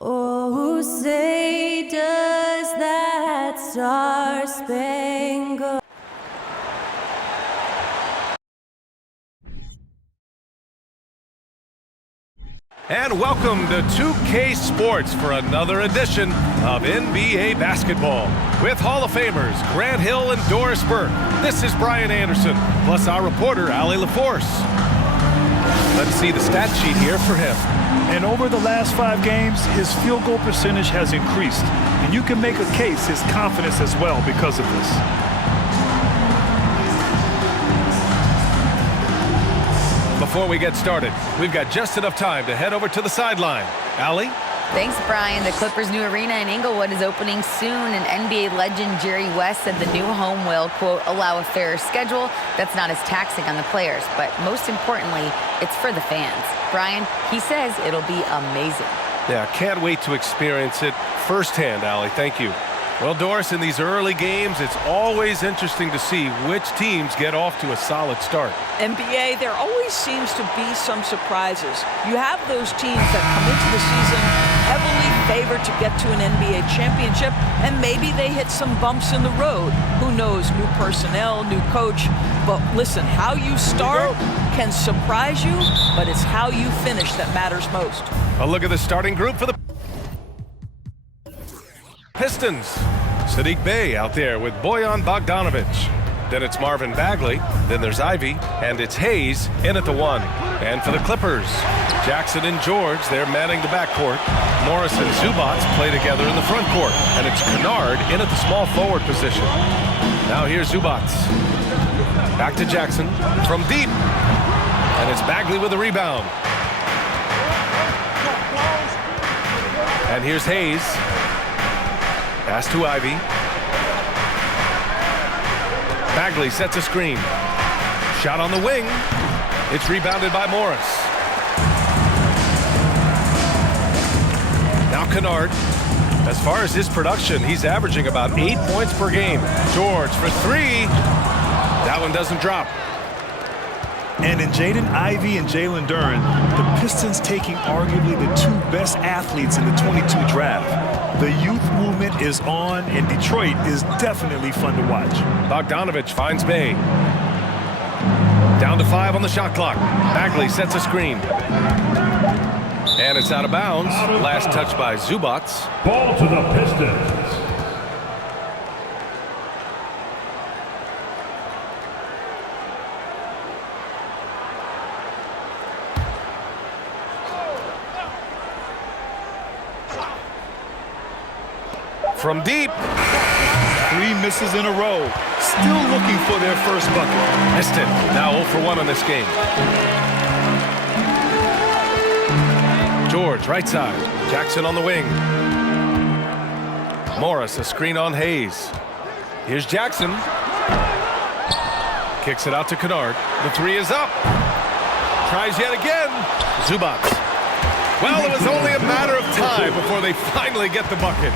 Oh, say does that star-spangled And welcome to 2K Sports for another edition of NBA basketball with Hall of Famers Grant Hill and Doris Burke. This is Brian Anderson, plus our reporter, Allie LaForce. Let's see the stat sheet here for him. And over the last 5 games, his field goal percentage has increased. And you can make a case his confidence as well because of this. Before we get started, we've got just enough time to head over to the sideline. Allie? Thanks, Brian. The Clippers' new arena in Inglewood is opening soon, and NBA legend Jerry West said the new home will, quote, allow a fairer schedule that's not as taxing on the players. But most importantly, it's for the fans. Brian, he says it'll be amazing. Yeah, can't wait to experience it firsthand, Allie. Thank you. Well, Doris, in these early games, it's always interesting to see which teams get off to a solid start. NBA, there always seems to be some surprises. You have those teams that come into the season heavily favored to get to an NBA championship, and maybe they hit some bumps in the road. Who knows? New personnel, new coach. But listen, how you start can surprise you, but it's how you finish that matters most. A look at the starting group for the Pistons. Sadiq Bey out there with Bojan Bogdanovic. Then it's Marvin Bagley. Then there's Ivy. And it's Hayes in at the 1. And for the Clippers, Jackson and George, they're manning the backcourt. Morris and Zubac play together in the front court. And it's Kennard in at the small forward position. Now here's Zubac. Back to Jackson from deep. And it's Bagley with a rebound. And here's Hayes. Pass to Ivy. Bagley sets a screen. Shot on the wing. It's rebounded by Morris. Now Kennard. As far as his production, he's averaging about 8 points per game. George for 3. That one doesn't drop. And in Jaden Ivey and Jalen Duren, the Pistons taking arguably the 2 best athletes in the 22 draft. The youth movement is on, and Detroit is definitely fun to watch. Bogdanovic finds Bey. Down to 5 on the shot clock. Bagley sets a screen. And it's out of bounds. Last touch by Zubac. Ball to the Pistons. From deep. 3 misses in a row. Still looking for their first bucket. Missed it. Now 0 for 1 on this game. George, right side. Jackson on the wing. Morris, a screen on Hayes. Here's Jackson. Kicks it out to Kennard. The 3 is up. Tries yet again. Zubac. Well, it was only a matter of time before they finally get the bucket.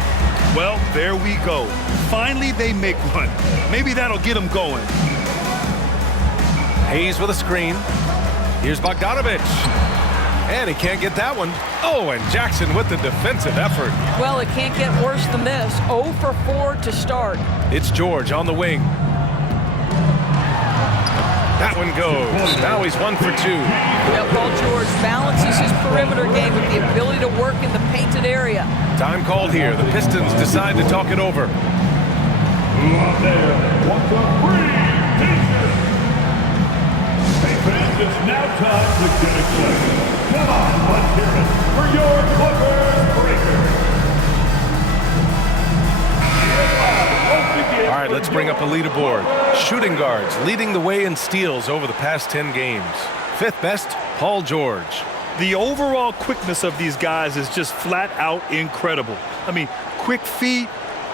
Well, there we go. Finally, they make one. Maybe that'll get them going. Hayes with a screen. Here's Bogdanovic. And he can't get that one. Oh, and Jackson with the defensive effort. Well, it can't get worse than this. 0 for 4 to start. It's George on the wing. That one goes. Now he's 1 for 2. Yeah, Paul George balances his perimeter game with the ability to work in the painted area. Time called here. The Pistons decide to talk it over. Out there, what's up, Pistons? Hey fans, it's now time to get excited. Come on, let's hear it for your Clippers Breakers. All right, let's bring up a leaderboard. Shooting guards leading the way in steals over the past 10 games. 5th best, Paul George. The overall quickness of these guys is just flat out incredible. I mean, quick feet,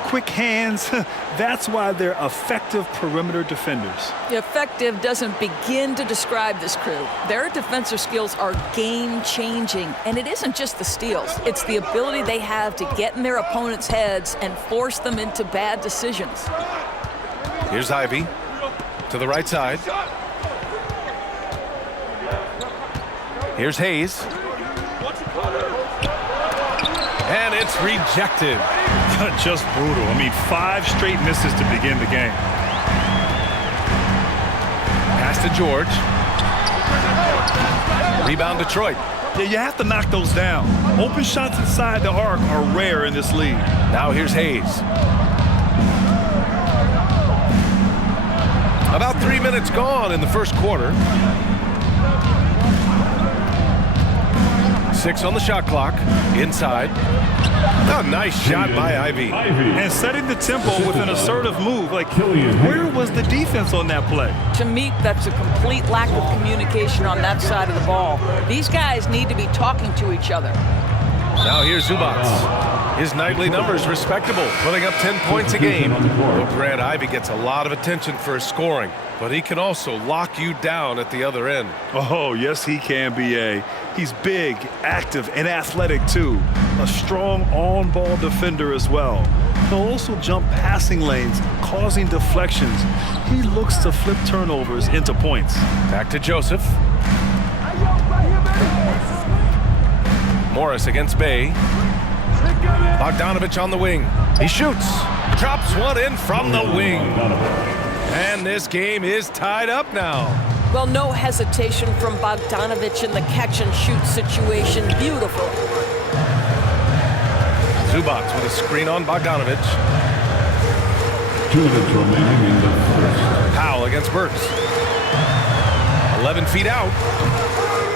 quick hands. That's why they're effective perimeter defenders. Effective doesn't begin to describe this crew. Their defensive skills are game-changing, and it isn't just the steals. It's the ability they have to get in their opponents' heads and force them into bad decisions. Here's Ivy to the right side. Here's Hayes. And it's rejected. Just brutal. I mean, 5 straight misses to begin the game. Pass to George. Rebound Detroit. Yeah, you have to knock those down. Open shots inside the arc are rare in this league. Now here's Hayes. About 3 minutes gone in the first quarter. 6 on the shot clock. Inside. A nice shot by Ivy. And setting the tempo with an assertive move. Like, where was the defense on that play? To me, that's a complete lack of communication on that side of the ball. These guys need to be talking to each other. Now here's Zubats. His nightly numbers respectable, putting up 10 points a game. Well, Grant, Ivy gets a lot of attention for his scoring, but he can also lock you down at the other end. Oh, yes, he can, B.A. He's big, active, and athletic, too. A strong on-ball defender as well. He'll also jump passing lanes, causing deflections. He looks to flip turnovers into points. Back to Joseph. Morris against Bay. Bogdanovich on the wing. He shoots. Drops one in from the wing. And this game is tied up now. Well, no hesitation from Bogdanovich in the catch-and-shoot situation. Beautiful. Zubats with a screen on Bogdanovich. 2 minutes remaining in the first. Powell against Burks. 11 feet out.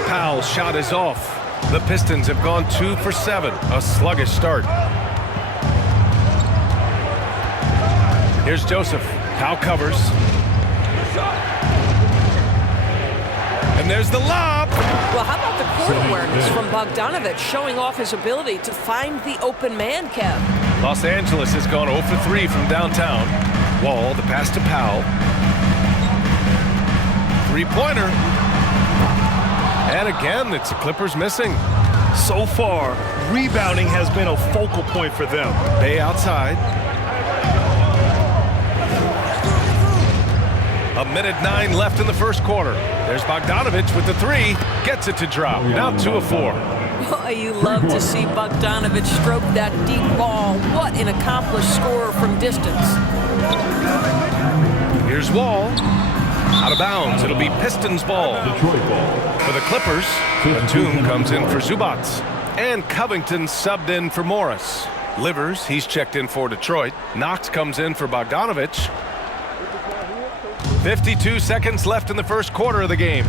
Powell's shot is off. The Pistons have gone 2 for 7. A sluggish start. Here's Joseph. Powell covers. And there's the lob. Well, how about the court awareness from Bogdanovich, showing off his ability to find the open man, Kev? Los Angeles has gone 0 for 3 from downtown. Wall, the pass to Powell. Three-pointer. And again, it's the Clippers missing. So far, rebounding has been a focal point for them. Bay outside. A minute 9 left in the first quarter. There's Bogdanovich with the 3. Gets it to drop. Now 2 of 4. Boy, you love to see Bogdanovich stroke that deep ball. What an accomplished scorer from distance. Here's Wall. Out of bounds. It'll be Pistons ball. Detroit ball. For the Clippers, Batum comes in for Zubats. And Covington subbed in for Morris. Livers, he's checked in for Detroit. Knox comes in for Bogdanovich. 52 seconds left in the first quarter of the game.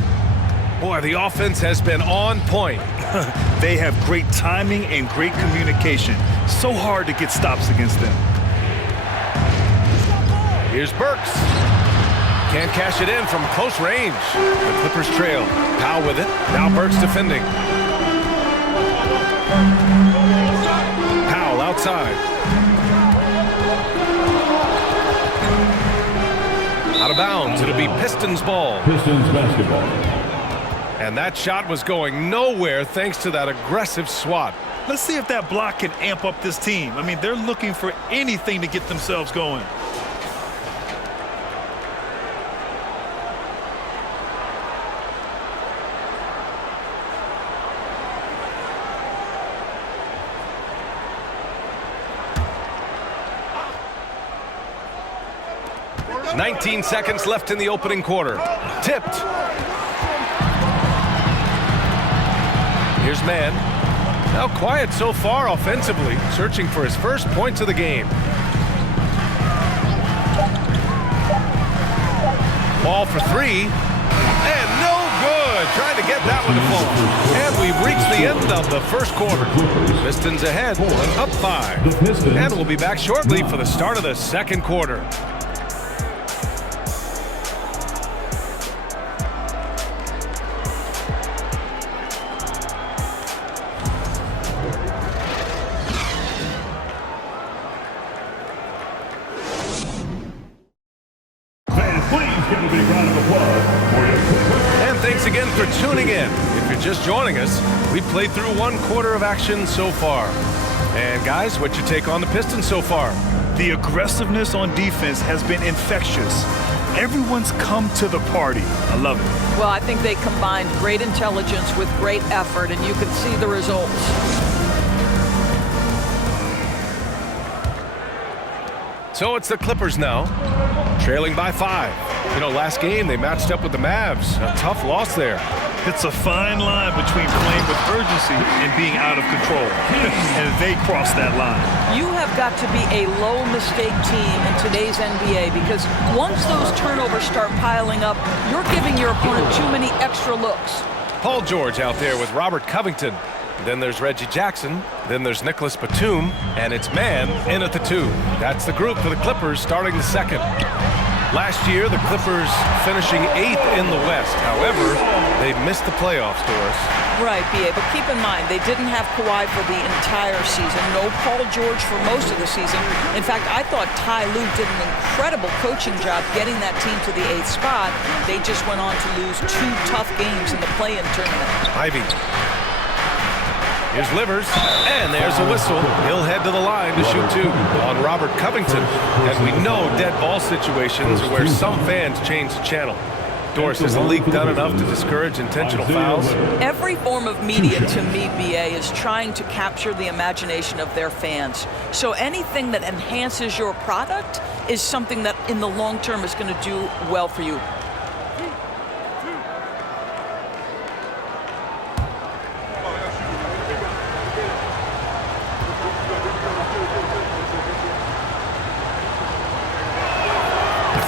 Boy, the offense has been on point. They have great timing and great communication. So hard to get stops against them. Here's Burks. Can't cash it in from close range. The Clippers trail. Powell with it. Now Burks defending. Powell outside. Out of bounds. It'll be Pistons ball. Pistons basketball. And that shot was going nowhere thanks to that aggressive swat. Let's see if that block can amp up this team. I mean, they're looking for anything to get themselves going. "19 seconds left in the opening quarter. Tipped. Here's Mann. Now quiet so far offensively, searching for his first points of the game. Ball for 3. And no good. Trying to get that one to fall. And we've reached the end of the first quarter. Pistons ahead, up 5. And we'll be back shortly for the start of the second quarter. And thanks again for tuning in. If you're just joining us, we've played through 1 quarter of action so far. And guys, what's your take on the Pistons so far? The aggressiveness on defense has been infectious. Everyone's come to the party. I love it. Well, I think they combined great intelligence with great effort, and you can see the results. So it's the Clippers now, trailing by 5. You know, last game they matched up with the Mavs. A tough loss there. It's a fine line between playing with urgency and being out of control. And they crossed that line. You have got to be a low-mistake team in today's NBA because once those turnovers start piling up, you're giving your opponent too many extra looks. Paul George out there with Robert Covington. Then there's Reggie Jackson. Then there's Nicholas Batum. And it's Man in at the 2. That's the group for the Clippers starting the second. Last year, the Clippers finishing 8th in the West. However, they missed the playoffs, Doris. Right, B.A., but keep in mind, they didn't have Kawhi for the entire season. No Paul George for most of the season. In fact, I thought Ty Lue did an incredible coaching job getting that team to the 8th spot. They just went on to lose 2 tough games in the play-in tournament. Ivy. Here's Livers, and there's a whistle. He'll head to the line to shoot 2 on Robert Covington. And we know dead ball situations are where some fans change the channel. Doris, has the league done enough to discourage intentional fouls? Every form of media, to me, BA, is trying to capture the imagination of their fans. So anything that enhances your product is something that in the long term is going to do well for you.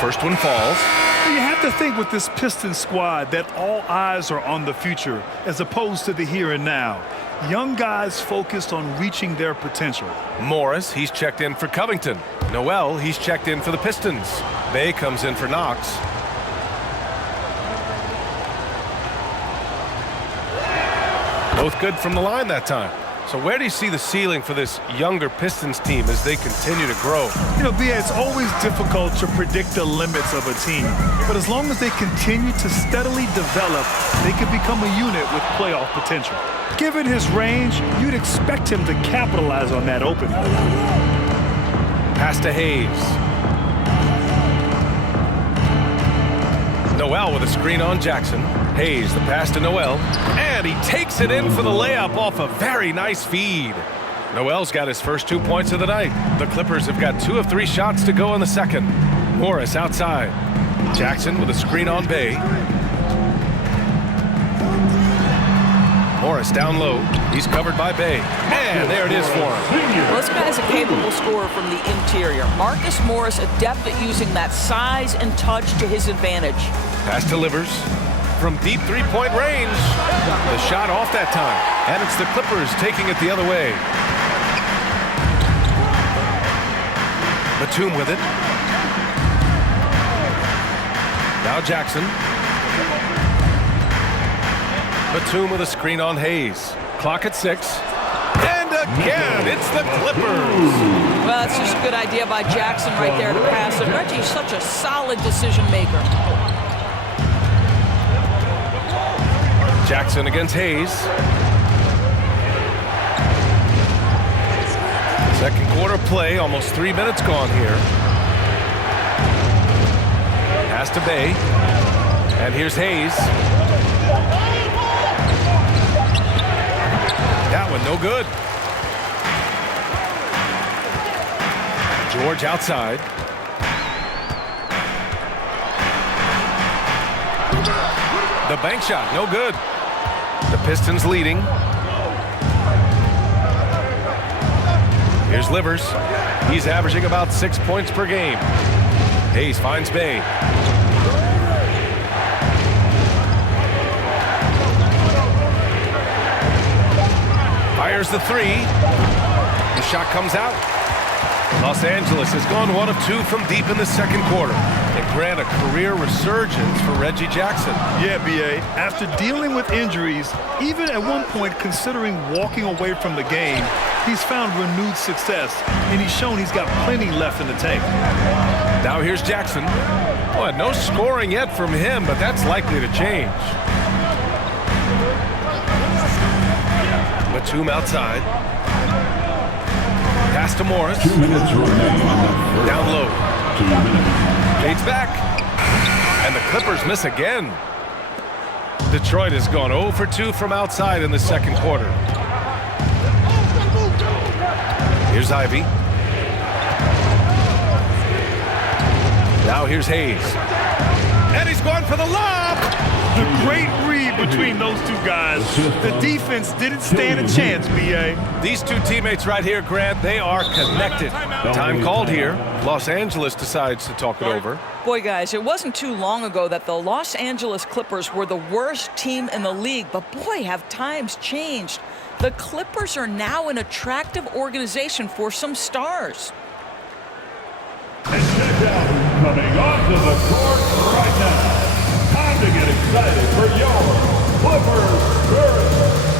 First one falls. You have to think with this Pistons squad that all eyes are on the future as opposed to the here and now. Young guys focused on reaching their potential. Morris, he's checked in for Covington. Noel, he's checked in for the Pistons. Bay comes in for Knox. Both good from the line that time. So where do you see the ceiling for this younger Pistons team as they continue to grow? You know, B.A., it's always difficult to predict the limits of a team. But as long as they continue to steadily develop, they can become a unit with playoff potential. Given his range, you'd expect him to capitalize on that opening. Pass to Hayes. Noel with a screen on Jackson. Hayes, the pass to Noel. And he takes it in for the layup off a very nice feed. Noel's got his first 2 points of the night. The Clippers have got 2 of 3 shots to go in the second. Morris outside. Jackson with a screen on Bay. Morris down low. He's covered by Bay. And there it is for him. Well, this guy's a capable scorer from the interior. Marcus Morris adept at using that size and touch to his advantage. Pass to Livers. From deep three-point range. The shot off that time. And it's the Clippers taking it the other way. Batum with it. Now Jackson. Batum with a screen on Hayes. Clock at 6. And again, it's the Clippers. Well, that's just a good idea by Jackson right there to pass it. Reggie's such a solid decision maker. Jackson against Hayes. Second quarter play, almost 3 minutes gone here. Pass to Bay. And here's Hayes. That one no good. George outside. The bank shot, no good. The Pistons leading. Here's Livers. He's averaging about 6 points per game. Hayes finds Bay. Fires the 3. The shot comes out. Los Angeles has gone 1 of 2 from deep in the second quarter. And grant a career resurgence for Reggie Jackson. Yeah, B.A., after dealing with injuries, even at one point considering walking away from the game, he's found renewed success, and he's shown he's got plenty left in the tank. Now here's Jackson. Well, no scoring yet from him, but that's likely to change. Batum outside. Pass to Morris. 2 minutes remaining on the first. Down low. 2 minutes. Fades back. And the Clippers miss again. Detroit has gone 0 for 2 from outside in the second quarter. Here's Ivy. Now here's Hayes. And he's going for the lob. The great read between those two guys. The defense didn't stand a chance, B.A. These two teammates right here, Grant, they are connected. Time called here. Los Angeles decides to talk it over. Boy, guys, it wasn't too long ago that the Los Angeles Clippers were the worst team in the league. But, boy, have times changed. The Clippers are now an attractive organization for some stars. And check out who's coming onto the court right now. Time to get excited for your Clippers Spirit.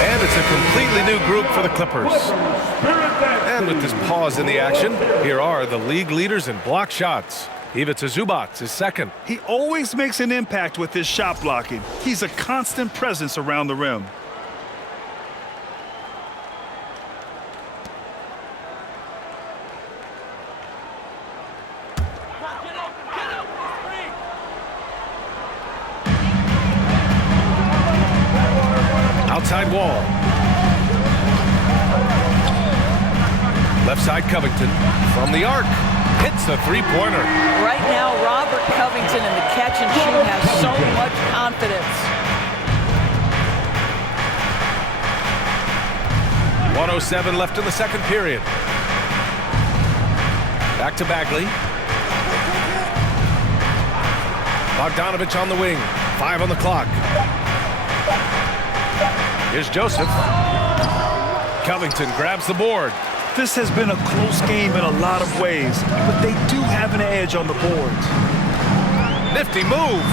And it's a completely new group for the Clippers. And with this pause in the action, here are the league leaders in block shots. Ivica Zubac is second. He always makes an impact with his shot blocking. He's a constant presence around the rim. Outside wall. Left side Covington from the arc. Hits the three-pointer. Right now, Robert Covington in the catch and shoot has so much confidence. 1:07 left in the second period. Back to Bagley. Bogdanovich on the wing. 5 on the clock. Here's Joseph. Covington grabs the board. This has been a close game in a lot of ways, but they do have an edge on the boards. Nifty move.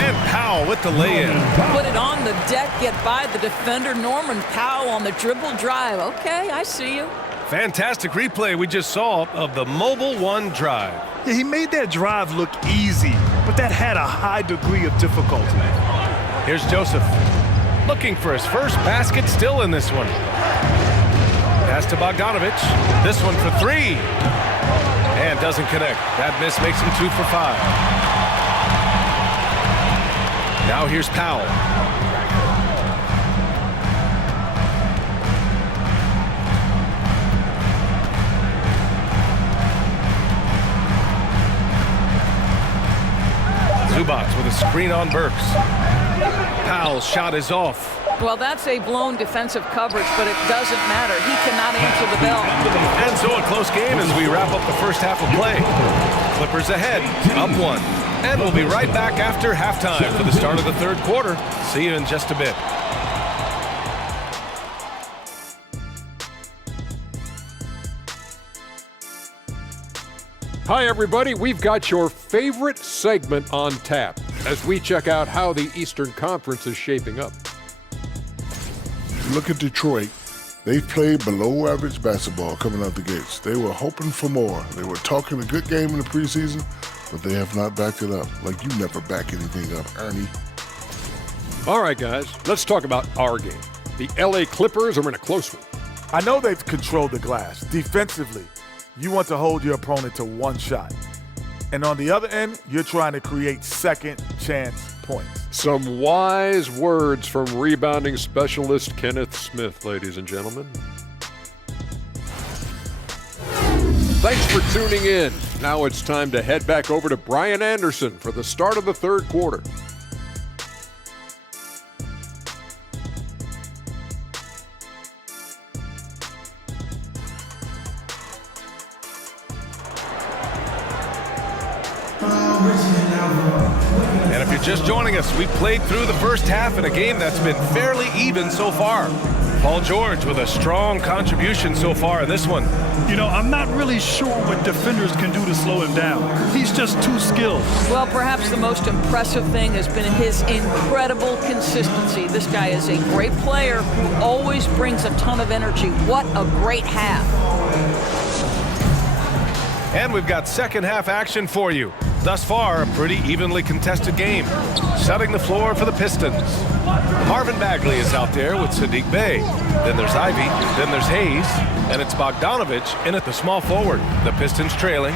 And Powell with the lay-in. Put it on the deck, get by the defender. Norman Powell on the dribble drive. Okay, I see you. Fantastic replay we just saw of the Mobile One drive. Yeah, he made that drive look easy, but that had a high degree of difficulty. Here's Joseph. Looking for his first basket still in this one. Pass to Bogdanovich. This one for 3. And doesn't connect. That miss makes him 2 for 5. Now here's Powell. Zubac with a screen on Burks. Powell's shot is off. Well, that's a blown defensive coverage, but it doesn't matter. He cannot answer the bell. And so a close game as we wrap up the first half of play. Clippers ahead, up 1. And we'll be right back after halftime for the start of the third quarter. See you in just a bit. Hi, everybody. We've got your favorite segment on tap as we check out how the Eastern Conference is shaping up. Look at Detroit. They've played below average basketball coming out the gates. They were hoping for more. They were talking a good game in the preseason, but they have not backed it up. Like you never back anything up, Ernie. All right, guys, let's talk about our game. The LA Clippers are in a close one. I know they've controlled the glass. Defensively, you want to hold your opponent to one shot. And on the other end, you're trying to create second chance points. Some wise words from rebounding specialist Kenneth Smith, ladies and gentlemen. Thanks for tuning in. Now it's time to head back over to Brian Anderson for the start of the third quarter. And if you're just joining us, we played through the first half in a game that's been fairly even so far. Paul George with a strong contribution so far in this one. You know, I'm not really sure what defenders can do to slow him down. He's just too skilled. Well, perhaps the most impressive thing has been his incredible consistency. This guy is a great player who always brings a ton of energy. What a great half. And we've got second half action for you. Thus far, a pretty evenly contested game. Setting the floor for the Pistons. Marvin Bagley is out there with Saddiq Bey. Then there's Ivy, then there's Hayes, and it's Bogdanovich in at the small forward. The Pistons trailing.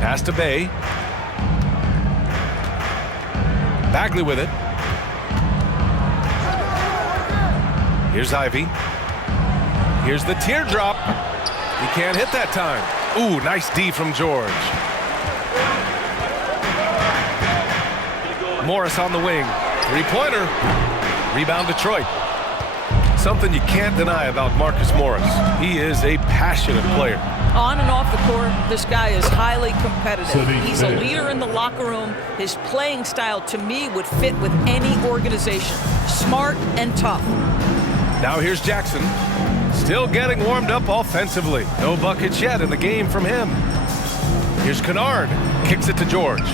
Pass to Bey. Bagley with it. Here's Ivy. Here's the teardrop. He can't hit that time. Ooh, nice D from George. Morris on the wing. Three-pointer. Rebound Detroit. Something you can't deny about Marcus Morris. He is a passionate player. On and off the court, this guy is highly competitive. He's a leader in the locker room. His playing style, to me, would fit with any organization. Smart and tough. Now here's Jackson. Still getting warmed up offensively. No buckets yet in the game from him. Here's Kennard. Kicks it to George.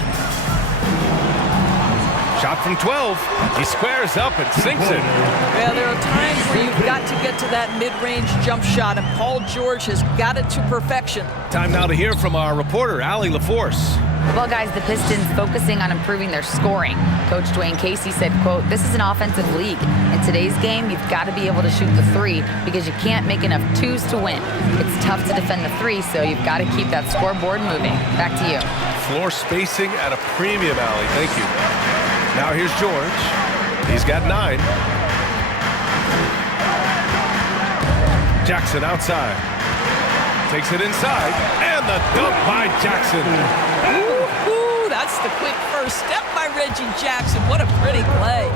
Shot from 12. He squares up and sinks it. Yeah, there are times where you've got to get to that mid-range jump shot, and Paul George has got it to perfection. Time now to hear from our reporter, Allie LaForce. Well, guys, the Pistons focusing on improving their scoring. Coach Dwayne Casey said, quote, "This is an offensive league. In today's game, you've got to be able to shoot the three because you can't make enough twos to win. It's tough to defend the three, so you've got to keep that scoreboard moving." Back to you. Floor spacing at a premium, Allie. Thank you. Now here's George. He's got 9. Jackson outside. Takes it inside. And the dunk by Jackson. Ooh, that's the quick first step by Reggie Jackson. What a pretty play.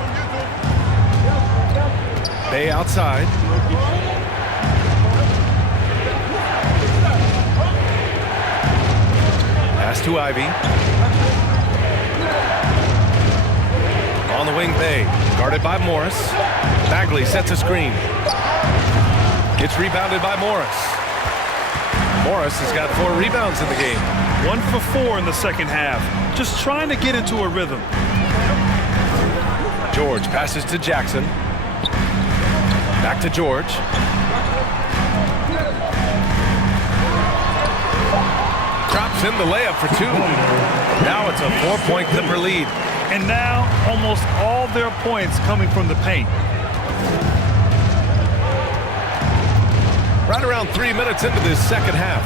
Bey outside. Pass to Ivy. On the wing, Bey. Guarded by Morris. Bagley sets a screen. It's rebounded by Morris. Morris has got 4 rebounds in the game. 1 for 4 in the second half. Just trying to get into a rhythm. George passes to Jackson. Back to George. Drops in the layup for 2. Now it's a 4-point Clipper lead. And now almost all their points coming from the paint. Right around 3 minutes into this second half.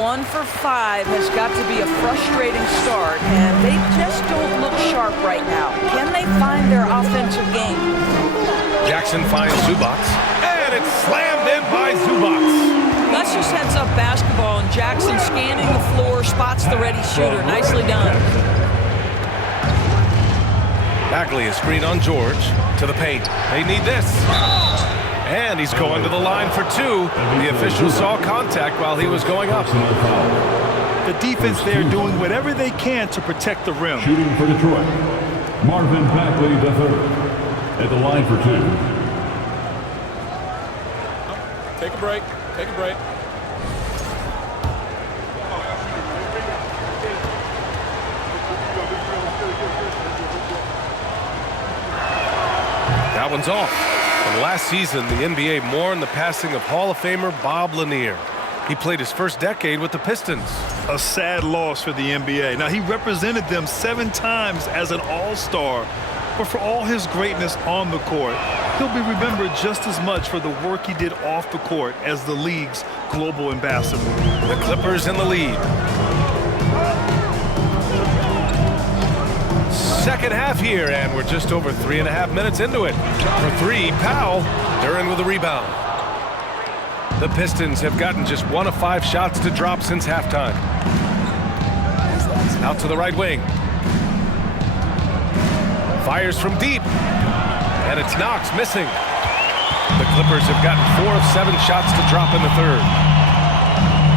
1 for 5 has got to be a frustrating start, and they just don't look sharp right now. Can they find their offensive game? Jackson finds Zubac, and it's slammed in by Zubac. That's just heads-up basketball, and Jackson scanning the floor, spots the ready shooter. Nicely done. Bagley is screened on George to the paint. They need this. And he's going to the line for 2. The official saw contact while he was going up. The defense there doing whatever they can to protect the rim. Shooting for Detroit, Marvin Bagley III at the line for 2. Take a break. Take a break. That one's off. And last season, the NBA mourned the passing of Hall of Famer Bob Lanier. He played his first decade with the Pistons. A sad loss for the NBA. Now, he represented them 7 times as an all-star, but for all his greatness on the court, he'll be remembered just as much for the work he did off the court as the league's global ambassador. The Clippers in the lead. Second half here, and we're just over 3.5 minutes into it. For 3, Powell, Duran with a rebound. The Pistons have gotten just 1 of 5 shots to drop since halftime. Out to the right wing. Fires from deep. And it's Knox missing. The Clippers have gotten 4 of 7 shots to drop in the third.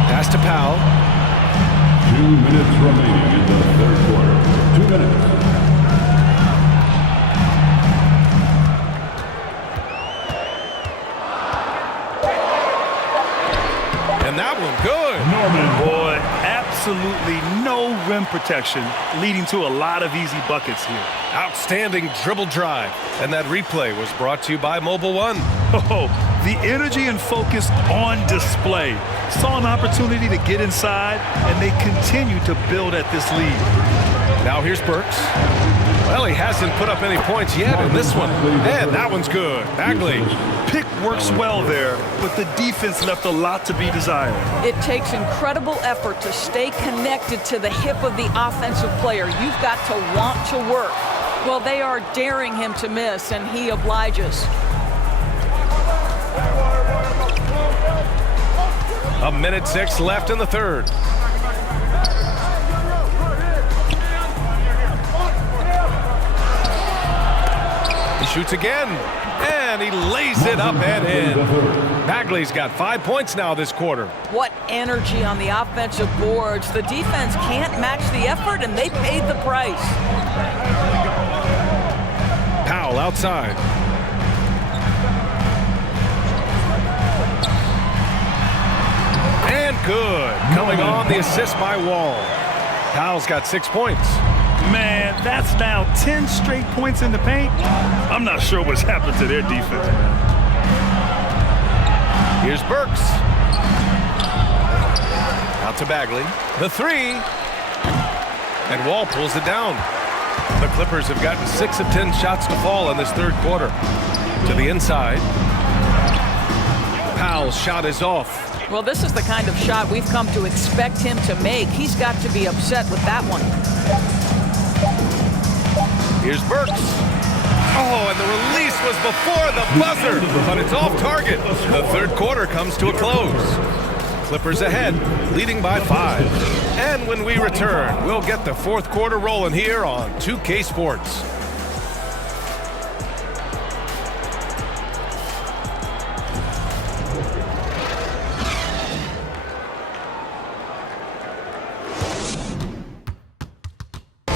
Pass to Powell. 2 minutes remaining in the third quarter. 2 minutes. Norman. Boy, absolutely no rim protection, leading to a lot of easy buckets here. Outstanding dribble drive. And that replay was brought to you by Mobile One. Oh, the energy and focus on display. Saw an opportunity to get inside, and they continue to build at this lead. Now here's Burks. Well, he hasn't put up any points yet in this one. And that one's good. Bagley. Pick works well there, but the defense left a lot to be desired. It takes incredible effort to stay connected to the hip of the offensive player. You've got to want to work. Well, they are daring him to miss, and he obliges. A minute 6 left in the third. He shoots again, and he lays it up and in. Bagley's got 5 points now this quarter. What energy on the offensive boards. The defense can't match the effort, and they paid the price. Powell outside. And good. Coming on the assist by Wall. Powell's got 6 points. Man, that's now 10 straight points in the paint. I'm not sure what's happened to their defense, man. Here's Burks. Out to Bagley. The three. And Wall pulls it down. The Clippers have gotten 6 of 10 shots to fall in this third quarter. To the inside. Powell's shot is off. Well, this is the kind of shot we've come to expect him to make. He's got to be upset with that one. Here's Burks. Oh, and the release was before the buzzer, but it's off target. The third quarter comes to a close. Clippers ahead, leading by 5. And when we return, we'll get the fourth quarter rolling here on 2K Sports.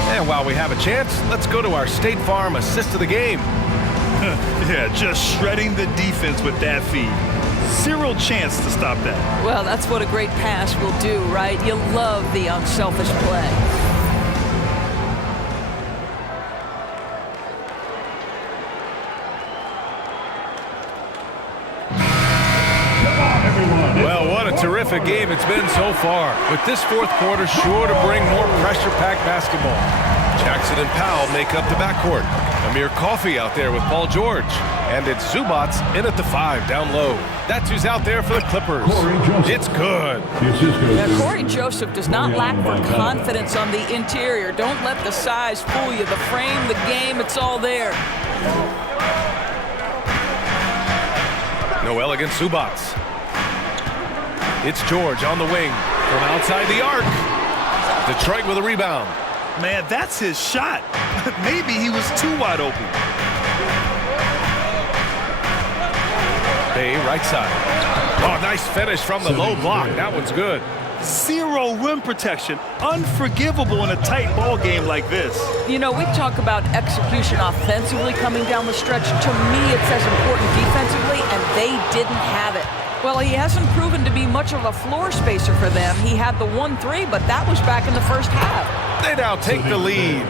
And while we have a chance, let's go to our State Farm assist of the game. Yeah, just shredding the defense with that feed. Zero chance to stop that. Well, that's what a great pass will do, right? You love the unselfish play. Well, what a terrific game it's been so far. With this fourth quarter sure to bring more pressure-packed basketball. Jackson and Powell make up the backcourt. Amir Coffey out there with Paul George. And it's Zubats in at the 5 down low. That's who's out there for the Clippers. It's good. Yeah, Corey Joseph does not lack for confidence on the interior. Don't let the size fool you. The frame, the game, it's all there. Noel against Zubats. It's George on the wing from outside the arc. Detroit with a rebound. Man, that's his shot. Maybe he was too wide open. Bay right side. Oh, nice finish from the low block. That one's good. Zero rim protection. Unforgivable in a tight ball game like this. You know, we talk about execution offensively coming down the stretch. To me, it's as important defensively, and they didn't have it. Well, he hasn't proven to be much of a floor spacer for them. He had the 1-3, but that was back in the first half. They now take the lead.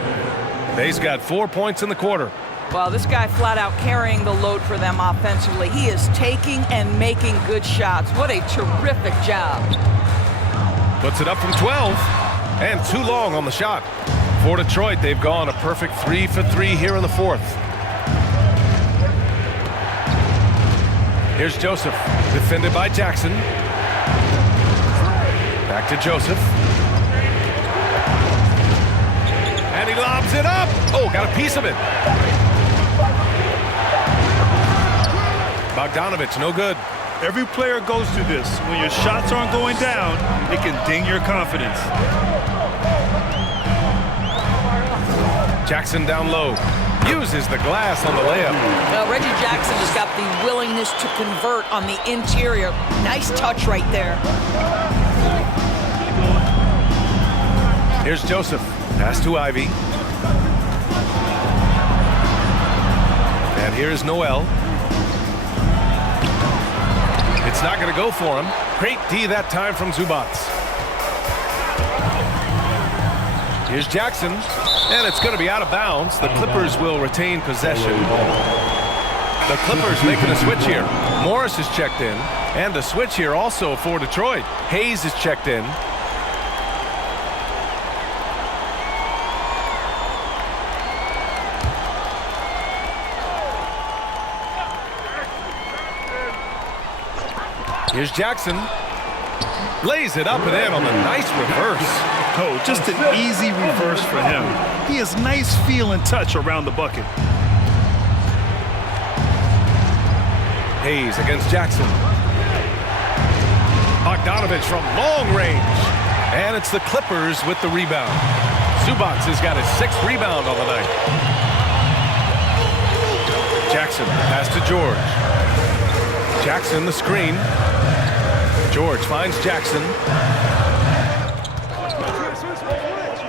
Bay's got 4 points in the quarter. Well, this guy flat out carrying the load for them offensively. He is taking and making good shots. What a terrific job. Puts it up from 12, and too long on the shot. For Detroit, they've gone a perfect 3 for 3 here in the fourth. Here's Joseph, defended by Jackson. Back to Joseph. And he lobs it up. Oh, got a piece of it. Bogdanovich, no good. Every player goes through this. When your shots aren't going down, it can ding your confidence. Jackson down low. Uses the glass on the layup. Reggie Jackson has got the willingness to convert on the interior. Nice touch right there. Here's Joseph. Pass to Ivy. And here's Noel. It's not going to go for him. Great D that time from Zubats. Here's Jackson, and it's going to be out of bounds. The Clippers will retain possession. The Clippers making a switch here. Morris is checked in, and a switch here also for Detroit. Hayes is checked in. Here's Jackson. Lays it up and in on the nice reverse. Oh, just an easy reverse for him. He has nice feel and touch around the bucket. Hayes against Jackson. Bogdanovich from long range. And it's the Clippers with the rebound. Zubac has got his 6th rebound on the night. Jackson, pass to George. Jackson, the screen. George finds Jackson.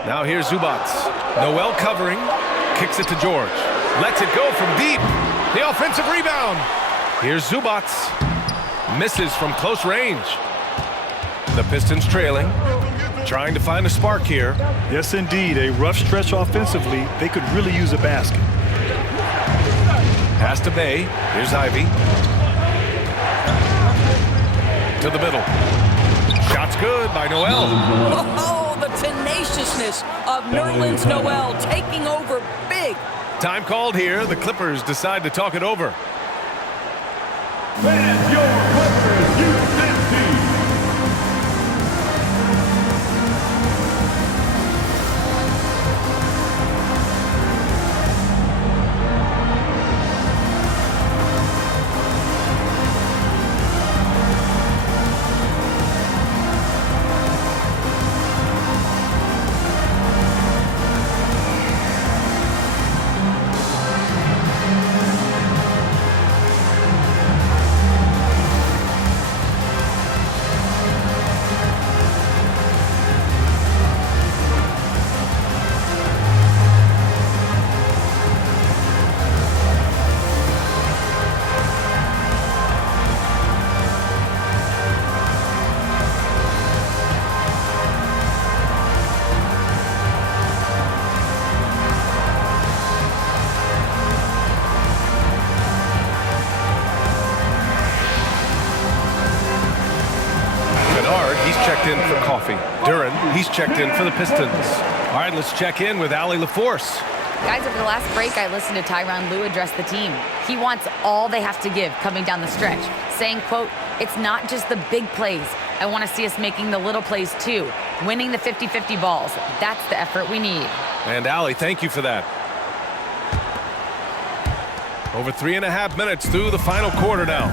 Now here's Zubac. Noel covering. Kicks it to George. Lets it go from deep. The offensive rebound. Here's Zubac. Misses from close range. The Pistons trailing. Trying to find a spark here. Yes, indeed. A rough stretch offensively. They could really use a basket. Pass to Bay. Here's Ivy. To the middle. Shot's good by Noel. Oh, the tenaciousness of Nerlens Noel taking over big. Time called here. The Clippers decide to talk it over. And your Clippers U.S. team. In for coffee. Duran, he's checked in for the Pistons. All right, let's check in with Allie LaForce. Guys, over the last break, I listened to Tyronn Lue address the team. He wants all they have to give coming down the stretch, saying, quote, "It's not just the big plays. I want to see us making the little plays too, winning the 50-50 balls. That's the effort we need." And Allie, thank you for that. Over 3.5 minutes through the final quarter now.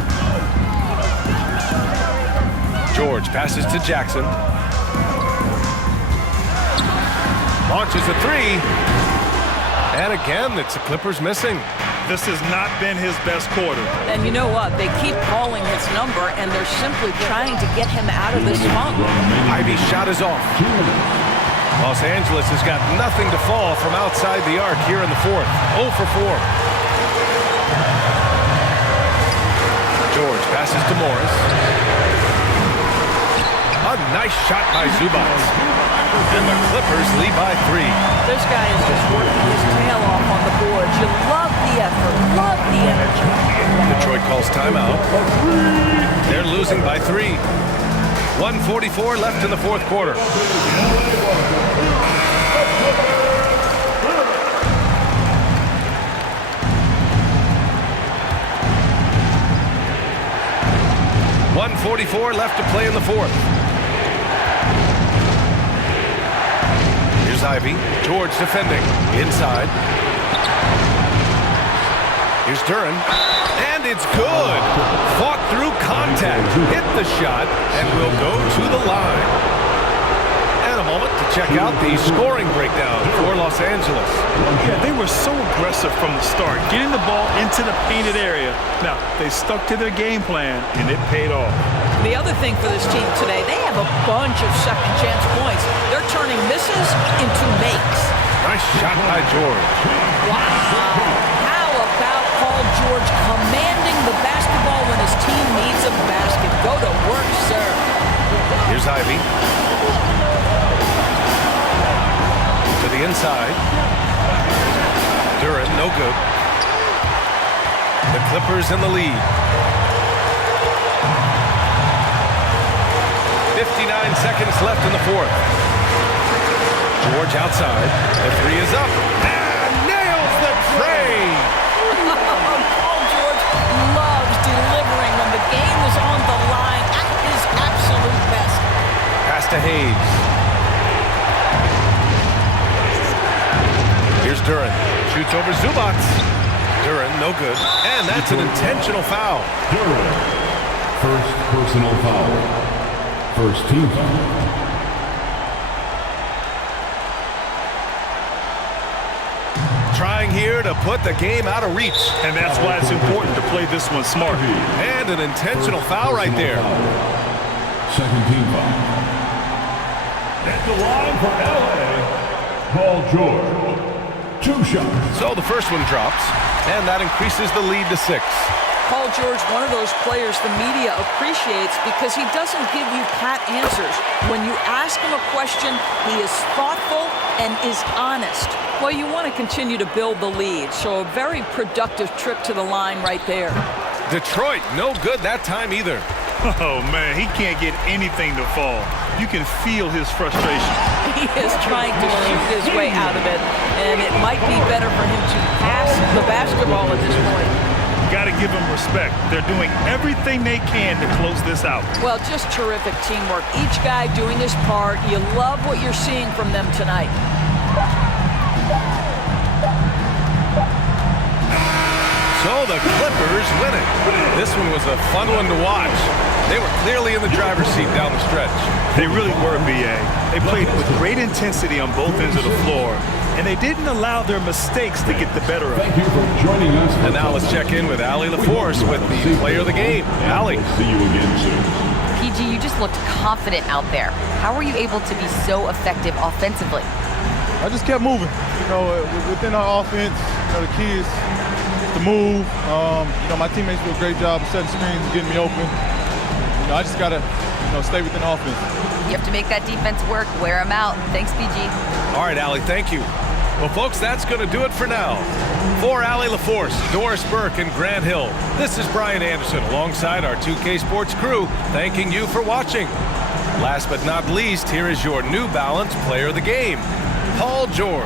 George passes to Jackson. Launches a 3. And again, it's the Clippers missing. This has not been his best quarter. And you know what? They keep calling his number, and they're simply trying to get him out of this funk. Ivy's shot is off. Los Angeles has got nothing to fall from outside the arc here in the fourth. 0 for 4. George passes to Morris. A nice shot by Zubac. And the Clippers lead by 3. This guy is just working his tail off on the boards. You love the effort, love the energy. Detroit calls timeout. They're losing by 3. 1:44 left in the fourth quarter. .144 left to play in the fourth. Here's Ivy. George defending. Inside. Here's Duran. And it's good. Fought through contact. Hit the shot and will go to the line. And a moment to check out the scoring breakdown for Los Angeles. Yeah, they were so aggressive from the start, getting the ball into the painted area. Now, they stuck to their game plan, and it paid off. The other thing for this team today, they have a bunch of second chance points. They're turning misses into makes. Nice shot by George. Wow. How about Paul George commanding the basketball when his team needs a basket? Go to work, sir. Here's Ivy. To inside. Duren, no good. The Clippers in the lead. 59 seconds left in the fourth. George outside. The three is up. And nails the tray. Paul George loves delivering when the game is on the line at his absolute best. Pass to Hayes. Here's Duren. Shoots over Zubac. Duren, no good. And that's an intentional foul. Duren. First personal foul. First team foul. Trying here to put the game out of reach. And that's why it's important to play this one smart. And an intentional foul right there. Second team foul. At the line for LA, Paul George. 2 shots. So the first one drops, and that increases the lead to 6. Paul George, one of those players the media appreciates because he doesn't give you pat answers. When you ask him a question, he is thoughtful and is honest. Well, you want to continue to build the lead, so a very productive trip to the line right there. Detroit, no good that time either. Oh, man, he can't get anything to fall. You can feel his frustration. He is trying to shoot his way out of it, and it might be better for him to pass the basketball at this point. Got to give them respect. They're doing everything they can to close this out. Well, just terrific teamwork. Each guy doing his part. You love what you're seeing from them tonight. So the Clippers win it. This one was a fun one to watch. They were clearly in the driver's seat down the stretch. They really were, B.A. They played with great intensity on both ends of the floor, and they didn't allow their mistakes to get the better of them. Thank you for joining us. And now let's check in with Allie LaForce with the player of the game. Allie. See you again soon. PG, you just looked confident out there. How were you able to be so effective offensively? I just kept moving. You know, within our offense, the key is to move. My teammates do a great job of setting screens and getting me open. I just got to, stay within offense. You have to make that defense work. Wear them out. Thanks, PG. All right, Allie, thank you. Well, folks, that's going to do it for now. For Allie LaForce, Doris Burke, and Grant Hill, this is Brian Anderson alongside our 2K Sports crew, thanking you for watching. Last but not least, here is your New Balance player of the game, Paul George.